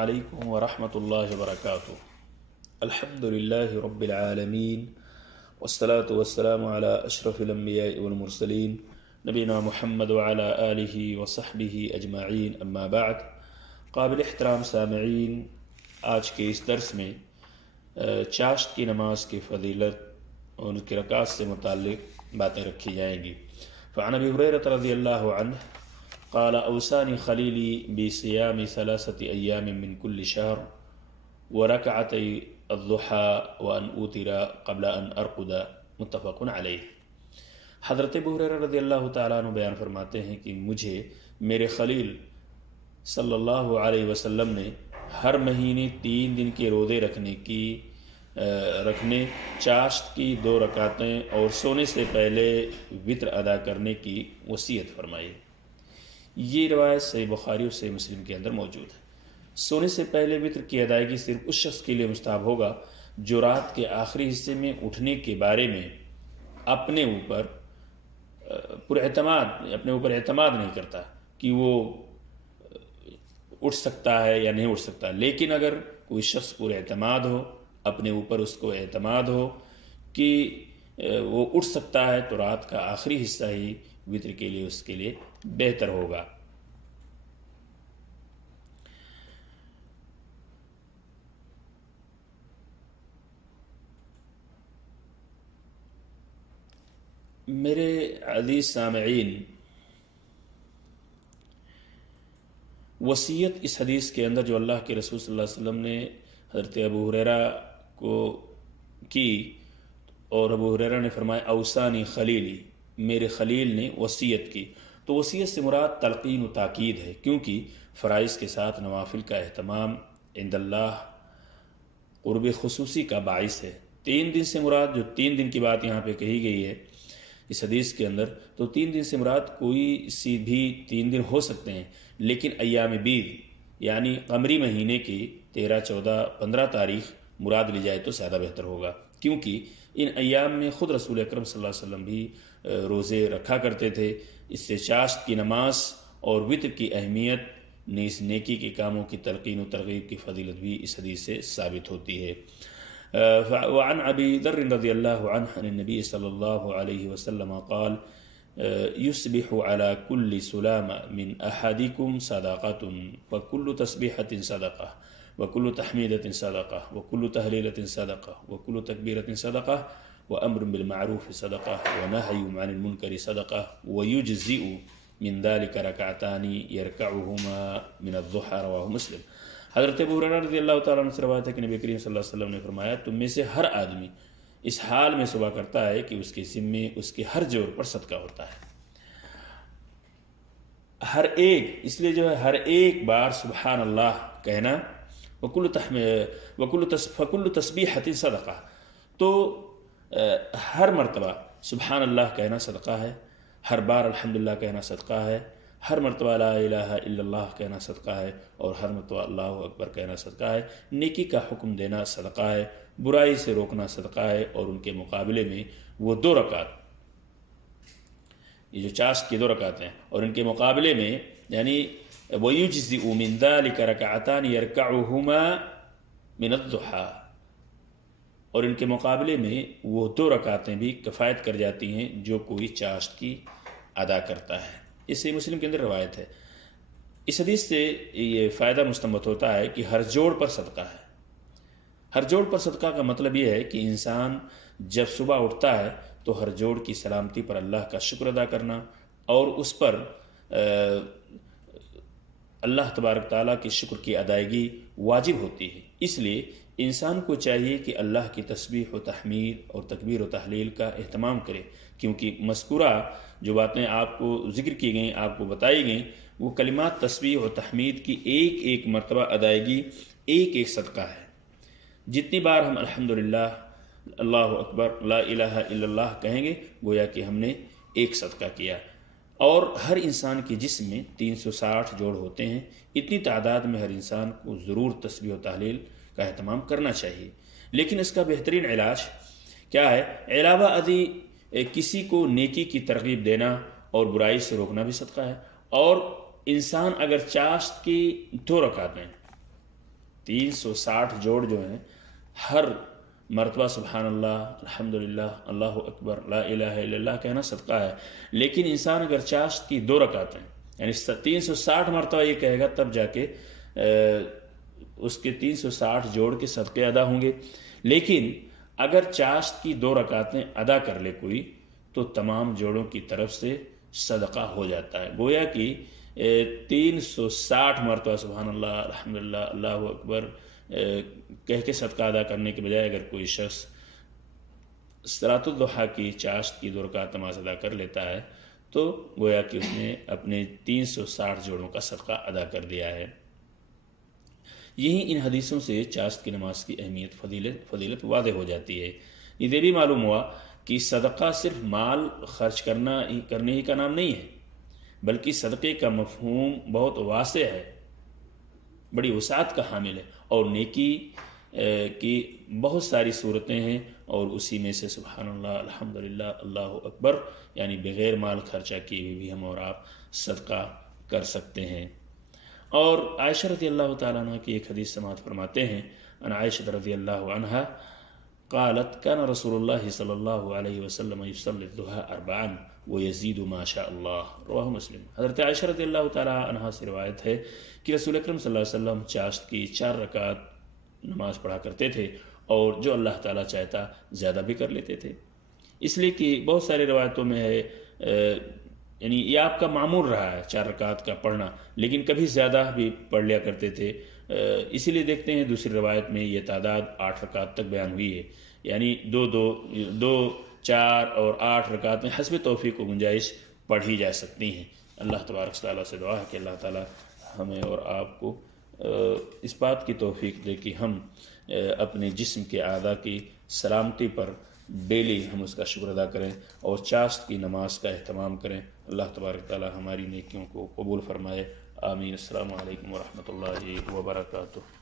علیکم ورحمۃ اللہ وبرکاتہ۔ الحمد للہ رب العالمین والصلاة والسلام علی اشرف الانبیاء والمرسلین نبینا محمد وعلی آلہ وصحبہ اجمعین، اما بعد۔ قابل احترام سامعین، آج کے اس درس میں چاشت کی نماز کی فضیلت اور ان کی رکعات سے متعلق باتیں رکھی جائیں گی۔ فعن ابی ہریرہ رضی اللہ عنہ قال اوصانی خلیلی بصیام 3 ایام من کل شہر ورکعتی الضحى وان اوتر قبل ان ارقد، متفق علیہ۔ حضرت ابو ہریرہ رضی اللہ تعالیٰ عنہ بیان فرماتے ہیں کہ مجھے میرے خلیل صلی اللہ علیہ وسلم نے ہر مہینے 3 دن کے روزے رکھنے، چاشت کی 2 رکعتیں اور سونے سے پہلے وتر ادا کرنے کی وصیت فرمائی۔ یہ روایت صحیح بخاری اور صحیح مسلم کے اندر موجود ہے۔ سونے سے پہلے وتر کی ادائیگی صرف اس شخص کے لیے مستحب ہوگا جو رات کے آخری حصے میں اٹھنے کے بارے میں اپنے اوپر اعتماد نہیں کرتا کہ وہ اٹھ سکتا ہے یا نہیں اٹھ سکتا، لیکن اگر کوئی شخص پر اعتماد ہو، اپنے اوپر اس کو اعتماد ہو کہ وہ اٹھ سکتا ہے، تو رات کا آخری حصہ ہی وتر کے لیے اس کے لیے بہتر ہوگا۔ میرے عزیز سامعین، وصیت اس حدیث کے اندر جو اللہ کے رسول صلی اللہ علیہ وسلم نے حضرت ابو ہریرہ کو کی، اور ابو ہریرہ نے فرمایا اوصانی خلیلی، میرے خلیل نے وصیت کی، تو وصیت سے مراد تلقین و تاکید ہے، کیونکہ فرائض کے ساتھ نوافل کا اہتمام عند اللہ قرب خصوصی کا باعث ہے۔ 3 دن سے مراد، جو 3 دن کی بات یہاں پہ کہی گئی ہے اس حدیث کے اندر، تو 3 دن سے مراد کوئی سی بھی 3 دن ہو سکتے ہیں، لیکن ایام بید یعنی قمری مہینے کی 13، 14، 15 تاریخ مراد لی جائے تو زیادہ بہتر ہوگا، کیونکہ ان ایام میں خود رسول اکرم صلی اللہ علیہ وسلم بھی روزے رکھا کرتے تھے۔ اس سے چاشت کی نماز اور وتر کی اہمیت، نیز نیکی کے کاموں کی تلقین و ترغیب کی فضیلت بھی اس حدیث سے ثابت ہوتی ہے۔ وعن ابی ذر رضی اللہ عنہ عن النبی صلی اللہ علیہ وسلم قال يصبح على كل سلام من احدكم صدقة وكل تسبيحة صدقة وكل تحميدة صدقة وكل تهليلة صدقة وكل تكبيرة صدقة وأمر بالمعروف صدقة ونهي عن المنكر صدقة ويجزئ من ذلك ركعتان يركعهما من الضحى، رواه مسلم۔ حضرت ابو ہریرہ رضی اللہ تعالیٰ عنہ سے روایت ہے کہ نبی کریم صلی اللہ علیہ وسلم نے فرمایا، تم میں سے ہر آدمی اس حال میں صبح کرتا ہے کہ اس کے ذمے اس کے ہر جوڑ پر صدقہ ہوتا ہے۔ ہر ایک، اس لیے جو ہے ہر ایک بار سبحان اللہ کہنا، فکل تسبیحۃ صدقہ، تو ہر مرتبہ سبحان اللہ کہنا صدقہ ہے، ہر بار الحمدللہ کہنا صدقہ ہے، ہر مرتبہ لا الہ الا اللہ کہنا صدقہ ہے، اور ہر مرتبہ اللہ اکبر کہنا صدقہ ہے۔ نیکی کا حکم دینا صدقہ ہے، برائی سے روکنا صدقہ ہے، اور ان کے مقابلے میں وہ 2 رکعت، یہ جو چاشت کی 2 رکعتیں ہیں، اور ان کے مقابلے میں یعنی وَيُجْزِئُ مِن ذَلِكَ رَكَعَتَانِ يَرْكَعُهُمَا مِنَ الضُّحَى، اور ان کے مقابلے میں وہ 2 رکعتیں بھی کفایت کر جاتی ہیں جو کوئی چاشت کی ادا کرتا ہے۔ اس سے مسلم کے اندر روایت ہے۔ اس حدیث سے یہ فائدہ مستنبط ہوتا ہے کہ ہر جوڑ پر صدقہ ہے۔ ہر جوڑ پر صدقہ کا مطلب یہ ہے کہ انسان جب صبح اٹھتا ہے تو ہر جوڑ کی سلامتی پر اللہ کا شکر ادا کرنا، اور اس پر اللہ تبارک تعالیٰ کے شکر کی ادائیگی واجب ہوتی ہے۔ اس لیے انسان کو چاہیے کہ اللہ کی تسبیح و تحمید اور تکبیر و تحلیل کا اہتمام کرے، کیونکہ مذکورہ جو باتیں آپ کو ذکر کی گئیں، آپ کو بتائی گئیں، وہ کلمات تسبیح و تحمید کی ایک مرتبہ ادائیگی ایک صدقہ ہے۔ جتنی بار ہم الحمدللہ، اللہ اکبر، لا الہ الا اللہ کہیں گے، گویا کہ ہم نے ایک صدقہ کیا۔ اور ہر انسان کے جسم میں 360 جوڑ ہوتے ہیں، اتنی تعداد میں ہر انسان کو ضرور تسبیح و تحلیل کا اہتمام کرنا چاہیے۔ لیکن اس کا بہترین علاج کیا ہے؟ علاوہ ازیں کسی کو نیکی کی ترغیب دینا اور برائی سے روکنا بھی صدقہ ہے۔ اور انسان اگر چاشت کی 2 رکعتیں 360 جوڑ جو ہیں ہر مرتبہ سبحان اللہ الحمدللہ اللہ اکبر لا الہ الا اللہ کہنا صدقہ ہے. لیکن انسان اگر چاشت کی 2 رکعتیں یعنی 360 مرتبہ یہ کہے گا تب جا کے اس کے 360 جوڑ کے صدقے ادا ہوں گے. لیکن اگر چاشت کی 2 رکعتیں ادا کر لے کوئی تو تمام جوڑوں کی طرف سے صدقہ ہو جاتا ہے. گویا کہ 360 مرتبہ سبحان اللہ الحمدللہ اللہ اکبر کہہ کے صدقہ ادا کرنے کے بجائے اگر کوئی شخص صلاۃ الضحیٰ کی چاشت کی 2 رکعت نماز ادا کر لیتا ہے تو گویا کہ اس نے اپنے 360 جوڑوں کا صدقہ ادا کر دیا ہے. یہی ان حدیثوں سے چاشت کی نماز کی اہمیت فضیلت واضح ہو جاتی ہے. یہ بھی معلوم ہوا کہ صدقہ صرف مال خرچ کرنے ہی کا نام نہیں ہے، بلکہ صدقے کا مفہوم بہت واسع ہے، بڑی وسعت کا حامل ہے، اور نیکی کی بہت ساری صورتیں ہیں، اور اسی میں سے سبحان اللہ الحمدللہ اللہ اکبر یعنی بغیر مال خرچہ کیے بھی ہم اور آپ صدقہ کر سکتے ہیں. اور عائشہ رضی اللہ تعالیٰ عنہ کی ایک حدیث سماعت فرماتے ہیں ان عائشہ رضی اللہ عنہ قالت كان رسول الله صلی اللہ علیہ وسلم يصلي الضحى 4 ويزيد ما شاء اللہ رواہ مسلم. حضرت عائشہ رضی اللہ تعالیٰ عنہ سے روایت ہے کہ رسول اکرم صلی اللہ علیہ وسلم چاشت کی 4 رکعت نماز پڑھا کرتے تھے، اور جو اللہ تعالیٰ چاہتا زیادہ بھی کر لیتے تھے. اس لیے کہ بہت ساری روایتوں میں ہے یعنی یہ آپ کا معمول رہا ہے 4 رکعت کا پڑھنا، لیکن کبھی زیادہ بھی پڑھ لیا کرتے تھے. اسی لیے دیکھتے ہیں دوسری روایت میں یہ تعداد 8 رکعت تک بیان ہوئی ہے، یعنی 2 4 اور 8 رکعت میں حسب توفیق و گنجائش پڑھی جا سکتی ہیں. اللہ تبارک تعالیٰ سے دعا ہے کہ اللہ تعالیٰ ہمیں اور آپ کو اس بات کی توفیق دے کہ ہم اپنے جسم کے اعضاء کی سلامتی پر ڈیلی ہم اس کا شکر ادا کریں اور چاشت کی نماز کا اہتمام کریں. اللہ تبارک تعالیٰ ہماری نیکیوں کو قبول فرمائے. آمین. السلام علیکم ورحمۃ اللہ وبرکاتہ.